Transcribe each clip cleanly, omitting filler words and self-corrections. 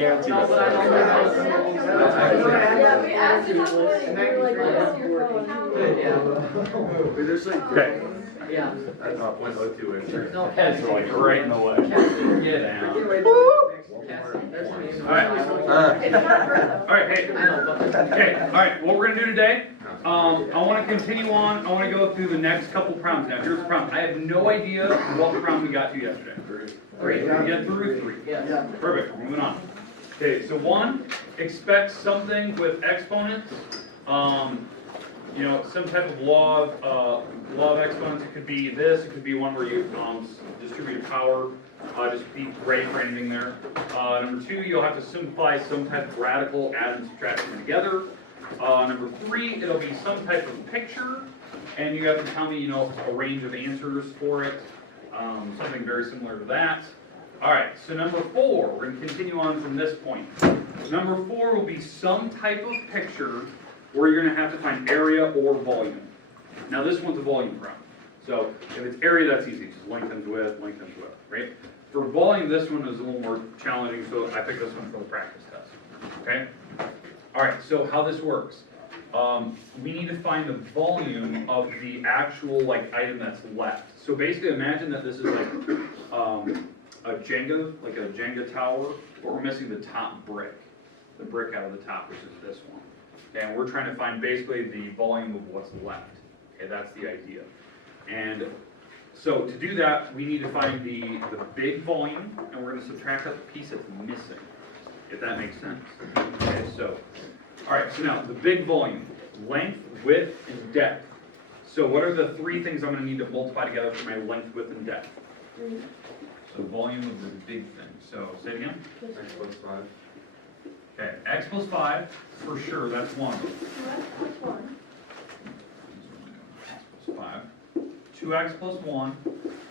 guarantee No, but I don't Yeah, we asked you how many, you were like, what's your phone? There's like. Okay. Yeah. That's not 0.02 inch. No, Heads are like right in the way. Get down. Alright. Alright, hey. I know, but. Okay, alright, what we're gonna do today, I wanna continue on, I wanna go through the next couple problems. Now, here's the problem. I have no idea what problem we got to yesterday. Three. We get through 3. Yes. Perfect, moving on. Okay, so 1, expect something with exponents. You know, some type of law of exponents. It could be this, it could be one where you distribute power. Just be ready for anything there. Number 2, you'll have to simplify some type of radical, add and subtract them together. Number 3, it'll be some type of picture, and you have to tell me, you know, a range of answers for it. Something very similar to that. All right, so number 4, we're going to continue on from this point. Number 4 will be some type of picture where you're going to have to find area or volume. Now this one's a volume problem. So if it's area, that's easy. Just length times width, right? For volume, this one is a little more challenging, so I picked this one for the practice test. Okay? All right, so how this works. We need to find the volume of the actual item that's left. So basically imagine that this is like a Jenga tower, but we're missing the top brick. The brick out of the top, which is this one. Okay, and we're trying to find basically the volume of what's left. Okay, that's the idea. And so to do that, we need to find the big volume, and we're going to subtract out the piece that's missing, if that makes sense. Okay, so, all right, so now the big volume, length, width, and depth. So what are the 3 things I'm going to need to multiply together for my length, width, and depth? 3. So volume of the big thing. So say it again. X plus 5. Okay, x plus 5, for sure, that's 1. 2x plus 1. X plus 5. 2x plus 1.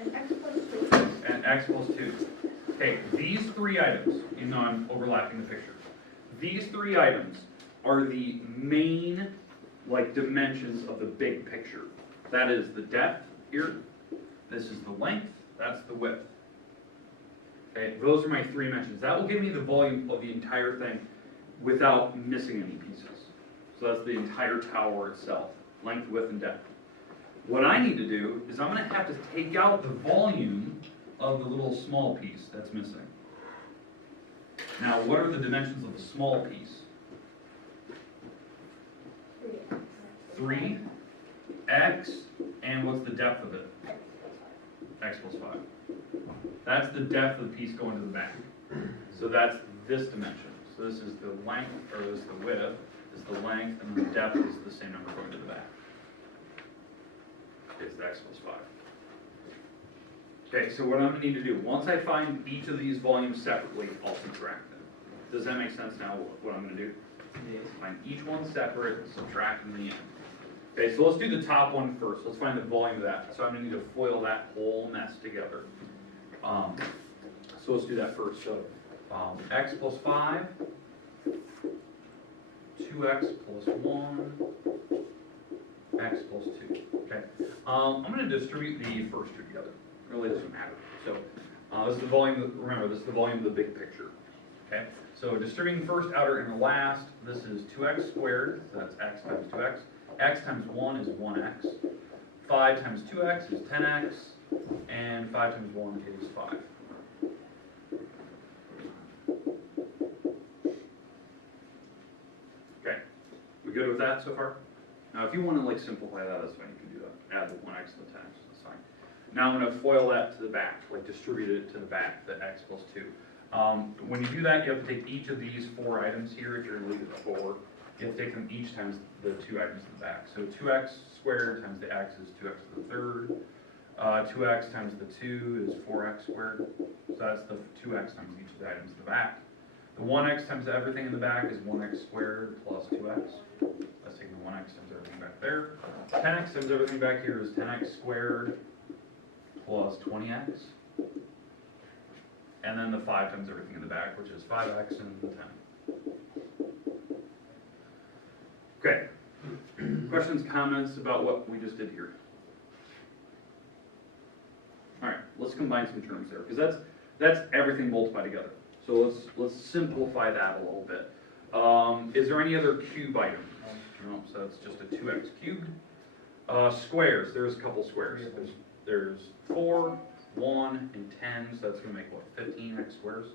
And x plus 2. And x plus 2. Okay, these 3 items, even though I'm overlapping the picture, these 3 items are the main dimensions of the big picture. That is the depth here, this is the length, that's the width. Okay, those are my 3 dimensions. That will give me the volume of the entire thing without missing any pieces. So that's the entire tower itself, length, width, and depth. What I need to do is I'm going to have to take out the volume of the little small piece that's missing. Now, what are the dimensions of the small piece? 3, x, and what's the depth of it? X plus 5. That's the depth of the piece going to the back. So that's this dimension. So this is the length, or this is the width, this is the length, and the depth is the same number going to the back. Is the x plus 5. Okay, so what I'm going to need to do, once I find each of these volumes separately, I'll subtract them. Does that make sense now, what I'm going to do? Find each one separate, subtract in the end. Okay, so let's do the top one first. Let's find the volume of that. So I'm going to need to FOIL that whole mess together. So let's do that first. So x plus 5, 2x plus 1, x plus 2. Okay, I'm going to distribute the first 2 together. It really doesn't matter. So this is the volume, remember, this is the volume of the big picture. Okay, so distributing first, outer, and the last, this is 2x squared, so that's x times 2x. X times 1 is 1x. 5 times 2x is 10x. And 5 times 1 is 5. Okay, we good with that so far? Now if you want to simplify that, that's fine, you can do that. Add the 1x to the 10x, that's fine. Now I'm going to FOIL that to the back, distribute it to the back, the x plus 2. When you do that, you have to take each of these 4 items here, if you're going to leave it at 4. You have to take them each times the 2 items in the back. So 2x squared times the x is 2x to the 3rd. 2x times the 2 is 4x squared. So that's the 2x times each of the items in the back. The 1x times everything in the back is 1x squared plus 2x. Let's take the 1x times everything back there. 10x times everything back here is 10x squared plus 20x. And then the 5 times everything in the back, which is 5x and 10. Okay. Questions, comments about what we just did here? All right, let's combine some terms there, because that's everything multiplied together. So let's simplify that a little bit. Is there any other cube item? No, so it's just a 2x cubed. Squares, there's a couple squares. There's 4, 1, and 10, so that's gonna make what, 15x squares?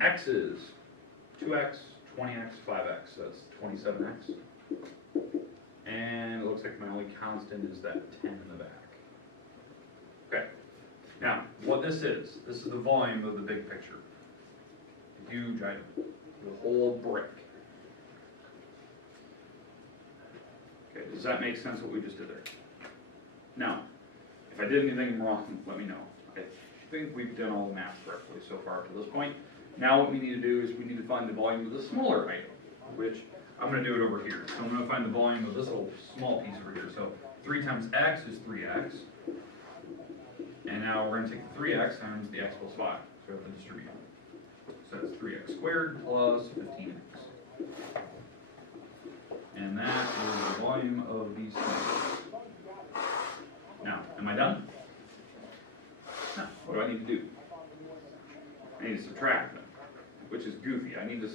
X's, 2x, 20x, 5x, so that's 27x. And it looks like my only constant is that 10 in the back. Okay, now, what this is the volume of the big picture. A huge item, the whole brick. Okay, does that make sense what we just did there? Now, if I did anything wrong, let me know. I think we've done all the math correctly so far up to this point. Now what we need to do is we need to find the volume of the smaller item, which I'm going to do it over here. So I'm going to find the volume of this little small piece over here. So 3 times x is 3x. And now we're going to take the 3x times the x plus 5. So we have to distribute. So that's 3x squared plus 15x. And that is the volume of these things. Now, am I done? No. What do I need to do? I need to subtract them, which is goofy. I need to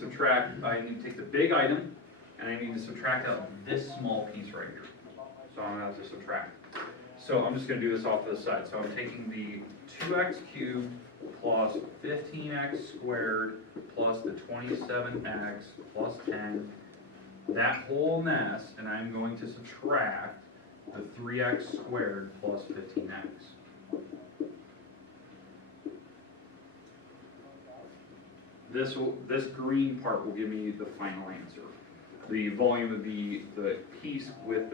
take the big item, and I need to subtract out this small piece right here. So I'm going to have to subtract. So I'm just going to do this off to the side. So I'm taking the 2x cubed plus 15x squared plus the 27x plus 10, that whole mess, and I'm going to subtract the 3x squared plus 15x. This green part will give me the final answer. The volume of the piece with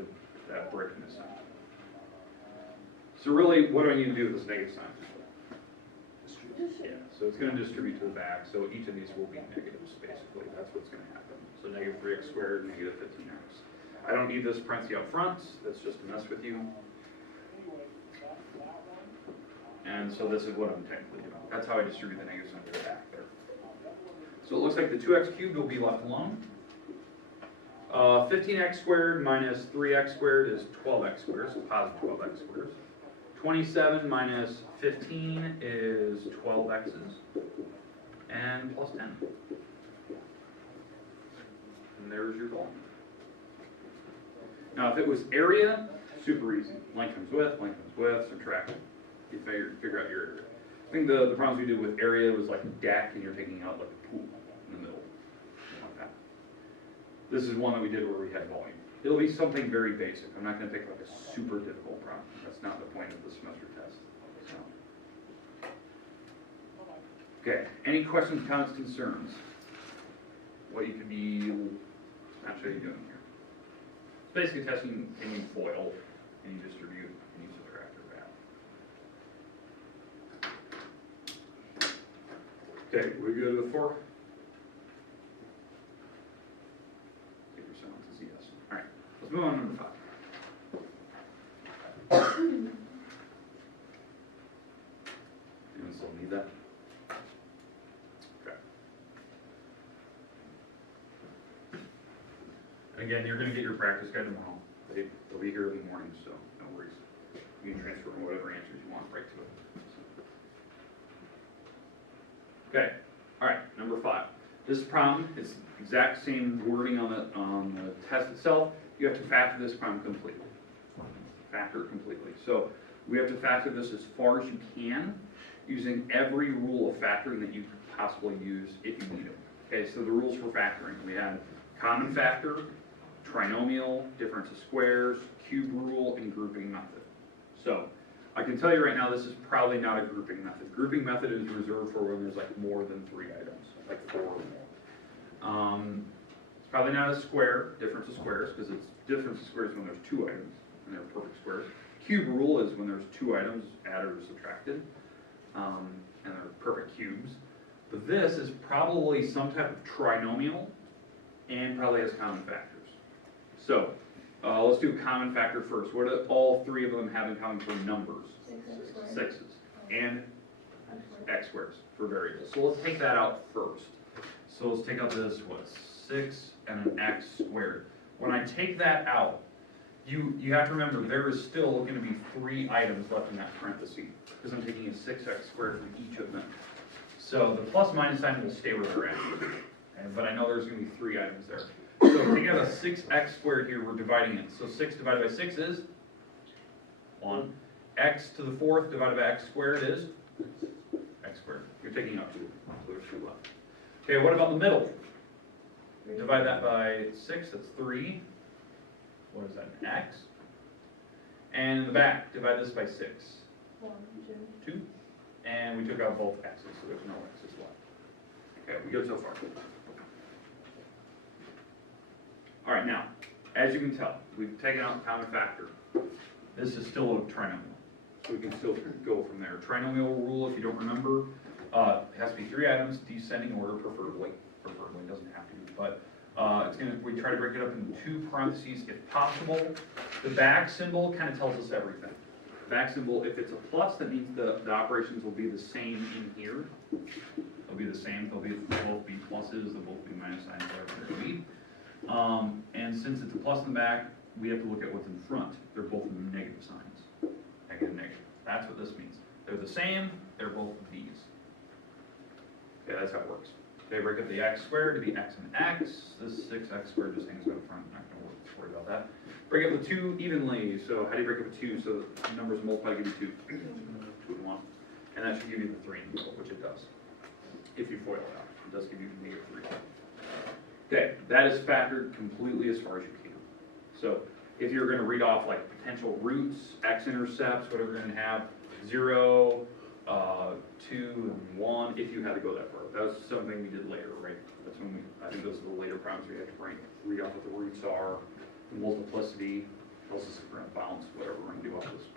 that brick missing. So really, what do I need to do with this negative sign? Yeah, so it's going to distribute to the back, so each of these will be negatives, basically. That's what's going to happen. So negative 3x squared, negative 15x. I don't need this parenthesis up front. That's just to mess with you. And so this is what I'm technically doing. That's how I distribute the negative sign to the back there. So it looks like the 2x cubed will be left alone. 15x squared minus 3x squared is 12x squared, so positive 12x squared. 27 minus 15 is 12x's, and plus 10. And there's your volume. Now if it was area, super easy. Length times width, subtract. You figure out your area. I think the problems we did with area was like a deck and you're taking out like a pool in the middle. Like that. This is one that we did where we had volume. It'll be something very basic. I'm not going to pick like a super difficult problem. That's not the point of the semester test. So. Okay, any questions, comments, concerns? What you could be actually doing here. It's basically testing, can you FOIL, can you distribute, can you subtract or add? Okay, we good with 4? Take your silence as yes. All right, let's move on to number 5. Anyone still need that? Okay. Again, you're going to get your practice guide tomorrow. They'll be here in the morning, so no worries. You can transfer whatever answers you want right to it. Okay, all right, number 5. This problem is exact same wording on the test itself. You have to factor this problem completely. Factor it completely. So we have to factor this as far as you can using every rule of factoring that you could possibly use if you need it. Okay, so the rules for factoring. We had common factor, trinomial, difference of squares, cube rule, and grouping method. So I can tell you right now this is probably not a grouping method. Grouping method is reserved for when there's like more than 3 items, like 4 or more. It's probably not a square, difference of squares, because it's difference of squares when there's 2 items, and they're perfect squares. Cube rule is when there's 2 items added or subtracted, and they're perfect cubes. But this is probably some type of trinomial, and probably has common factors. So, let's do common factor first. What do all 3 of them have in common for numbers? 6's. And x squares for variables. So let's take that out first. So let's take out this, 6 and an x squared. When I take that out, you have to remember, there is still gonna be 3 items left in that parenthesis, because I'm taking a 6x squared from each of them. So the plus minus sign will stay where they're at, okay, but I know there's gonna be 3 items there. So to get a 6x squared here, we're dividing it. So 6 divided by 6 is 1. X to the 4th divided by x squared is x squared. You're taking out 2, so there's 2 left. Okay, what about the middle? Divide that by 6, that's 3. What is that, an x? And in the back, divide this by 6. 1, 2. 2. And we took out both x's, so there's no x's left. Okay, we good so far. All right, now, as you can tell, we've taken out the common factor. This is still a trinomial, so we can still go from there. Trinomial rule, if you don't remember, it has to be 3 items, descending order preferably. Preferably, it doesn't have to, but we try to break it up into 2 parentheses if possible. The back symbol kind of tells us everything. The back symbol, if it's a plus, that means the operations will be the same in here. They'll be the same, they'll both be pluses, they'll both be minus signs, whatever they be. And since it's a plus in the back, we have to look at what's in front. They're both negative signs. Negative, negative. That's what this means. They're the same, they're both these. Okay, that's how it works. Okay, break up the x squared to be x and x. This 6x squared just hangs out front. Not going to worry about that. Break up the 2 evenly. So how do you break up a 2? So the numbers multiply to give you 2. 2 and 1. And that should give you the 3 in the middle, which it does. If you FOIL it out, it does give you negative 3. Okay, that is factored completely as far as you can. So if you're going to read off like potential roots, x-intercepts, whatever you're going to have, 0, 2, and 1, if you had to go that far. That was something we did later, right? That's when I think those are the later problems we had to read off what the roots are, the multiplicity, tells us if we're going to bounce, whatever we're going to do off this.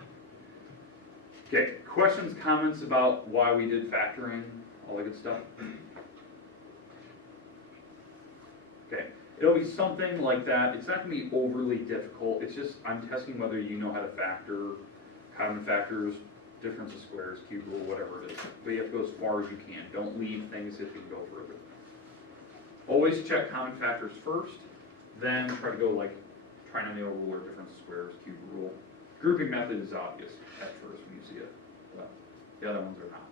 Okay, questions, comments about why we did factoring, all that good stuff? Okay, it'll be something like that. It's not going to be overly difficult. It's just, I'm testing whether you know how to factor, common factors, difference of squares, cube rule, whatever it is. But you have to go as far as you can. Don't leave things if you can go further. Always check common factors first, then try to go like trinomial rule or difference of squares, cube rule. Grouping method is obvious at first when you see it, but the other ones are not.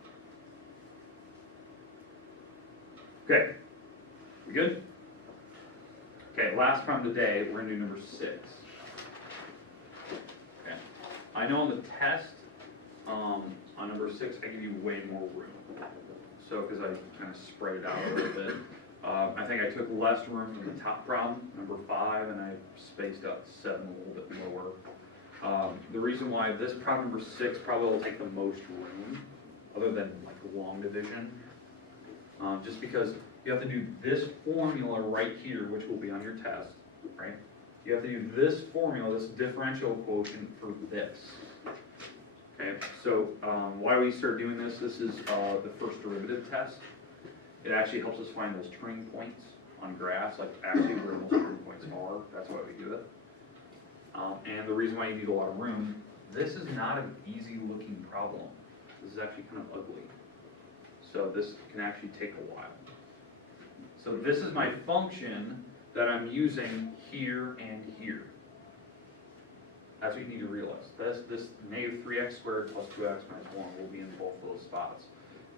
Okay, we good? Okay, last problem today, we're gonna do number 6. Okay, I know on the test, on number 6, I give you way more room. So, because I kind of spread it out a little bit. I think I took less room from the top problem, number 5, and I spaced out 7 a little bit lower. The reason why this problem number 6 probably will take the most room, other than like long division, just because you have to do this formula right here, which will be on your test, right? You have to do this formula, this differential quotient for this. Okay, so why we start doing this, this is the first derivative test. It actually helps us find those turning points on graphs, like actually where those turning points are. That's why we do it. And the reason why you need a lot of room, this is not an easy looking problem. This is actually kind of ugly. So this can actually take a while. So this is my function that I'm using here and here. That's what you need to realize. This negative 3x squared plus 2x minus 1 will be in both those spots.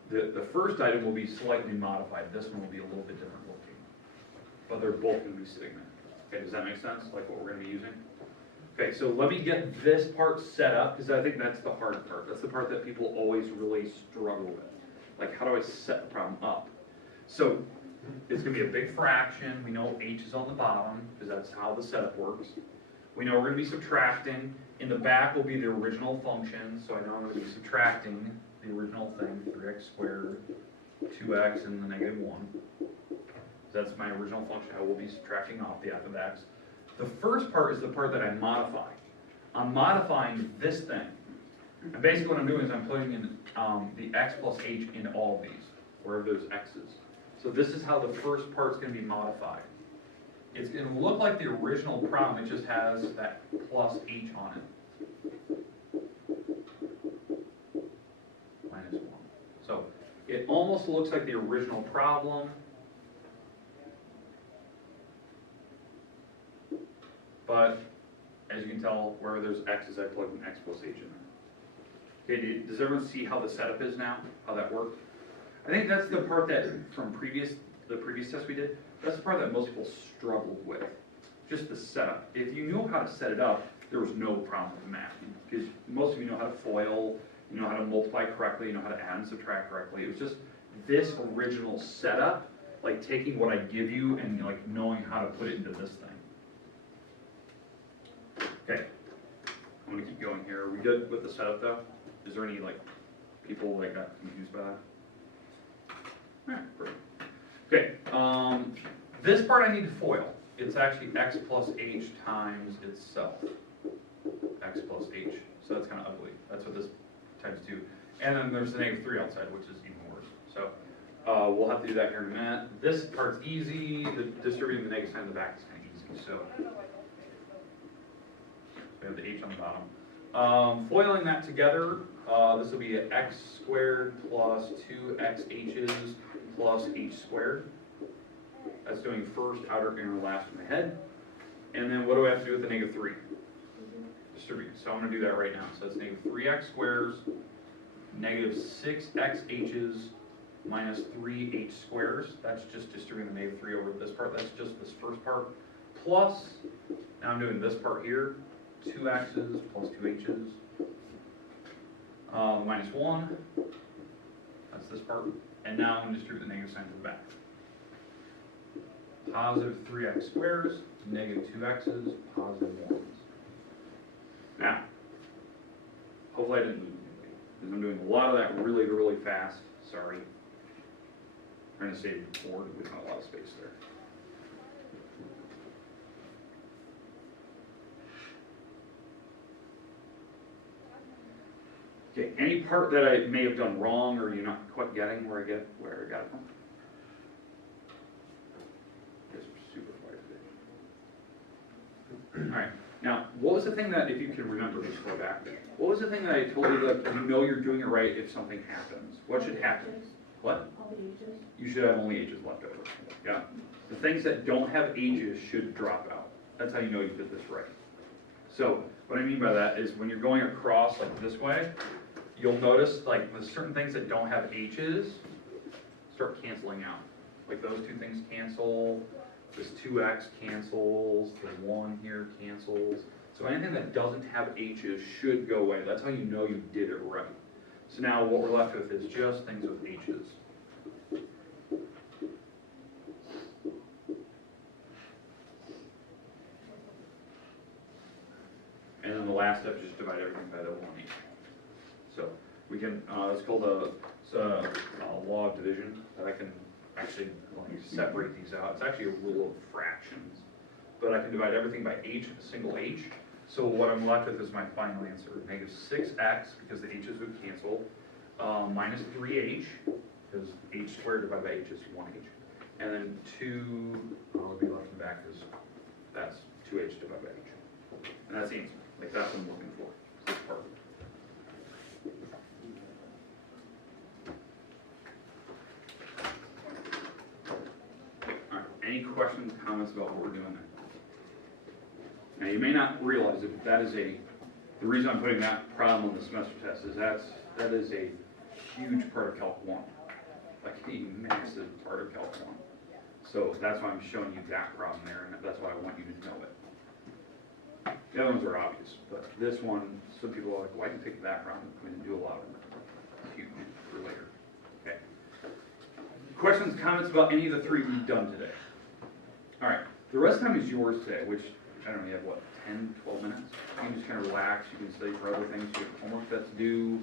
The first item will be slightly modified. This one will be a little bit different looking. But they're both going to be sigma. Okay, does that make sense? Like what we're going to be using? Okay, so let me get this part set up, because I think that's the hard part. That's the part that people always really struggle with. Like, how do I set the problem up? So it's going to be a big fraction. We know h is on the bottom, because that's how the setup works. We know we're going to be subtracting. In the back will be the original function, so I know I'm going to be subtracting the original thing, 3x squared, 2x, and the negative 1. That's my original function. I will be subtracting off the f of x. The first part is the part that I modify. I'm modifying this thing. And basically what I'm doing is I'm putting in the x plus h in all of these, wherever there's x's. So this is how the first part's going to be modified. It's going to look like the original problem, it just has that plus h on it. Minus 1. So it almost looks like the original problem, but As you can tell, where there's x's, I plug an x plus h in there. Okay, does everyone see how the setup is now? How that worked? I think that's the part that, from the previous test we did, that's the part that most people struggled with. Just the setup. If you knew how to set it up, there was no problem with math. Because most of you know how to FOIL, you know how to multiply correctly, you know how to add and subtract correctly. It was just this original setup, like taking what I give you and like knowing how to put it into this thing. Okay, I'm gonna keep going here. Are we good with the setup though? Is there any like people that got confused by that? Alright, great. Okay, this part I need to FOIL. It's actually x plus h times itself. X plus h. So that's kind of ugly. That's what this times 2. And then there's the -3 outside, which is even worse. So we'll have to do that here in a minute. This part's easy. Distributing the negative sign in the back is kind of easy. So we have the h on the bottom. FOILing that together, this will be x squared plus 2xh's plus h squared. That's doing first, outer, inner, last in my head. And then what do I have to do with the -3? Distribute. So I'm going to do that right now. So it's -3x squares, -6xh's minus 3h squares. That's just distributing the -3 over this part. That's just this first part. Plus, now I'm doing this part here, 2x's plus 2h's. -1. That's this part. And now I'm going to distribute the negative sign to the back. Positive 3x squares, negative 2x's, positive 1's. Now, hopefully I didn't lose anybody, because I'm doing a lot of that really, really fast. Sorry. I'm trying to save the board, we don't have a lot of space there. Okay, any part that I may have done wrong or you're not quite getting where I got it from? Super quiet today. Alright, now, what was the thing that, if you can remember this far back, what was the thing that I told you that you know you're doing it right if something happens? What should happen? What? All the ages. You should have only ages left over. Yeah. The things that don't have ages should drop out. That's how you know you did this right. So, what I mean by that is when you're going across like this way, you'll notice like the certain things that don't have h's start canceling out. Like those two things cancel. This 2x cancels, the 1 here cancels. So anything that doesn't have h's should go away. That's how you know you did it right. So now what we're left with is just things with h's. And then the last step is just divide everything by the 1h. So we can, it's called a law of division that I can actually separate these out. It's actually a rule of fractions. But I can divide everything by h, a single h. So what I'm left with is my final answer. -6x, because the h's would cancel, minus 3h, because h squared divided by h is 1h. And then 2, I'll be left in the back because that's 2h divided by h. And that's the answer. Like that's what I'm looking for. This part. Any questions, comments about what we're doing there? Now you may not realize it, but that is the reason I'm putting that problem on the semester test is that is a huge part of Calc 1. Like a massive part of Calc 1. So that's why I'm showing you that problem there, and that's why I want you to know it. The other ones are obvious, but this one, some people are like, why didn't you take that problem? We didn't do a lot of them. Huge for later. Okay. Questions, comments about any of the 3 we've done today? All right, the rest of the time is yours today, which, I don't know, you have what, 10, 12 minutes? You can just kind of relax, you can study for other things, you have homework that's due,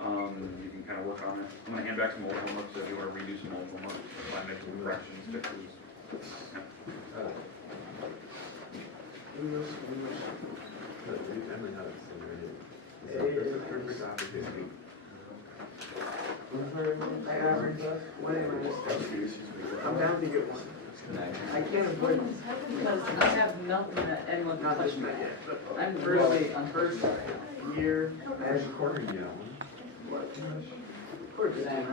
you can kind of work on it. I'm going to hand back some old homework, so if you want to redo some old homework, I make some corrections, fixes. Yeah. I'm down to get one. I can't avoid this. Because I have nothing that anyone can touch me. I'm Thursday on Thursday. Year. I have a quarter, you know. Poor Sam.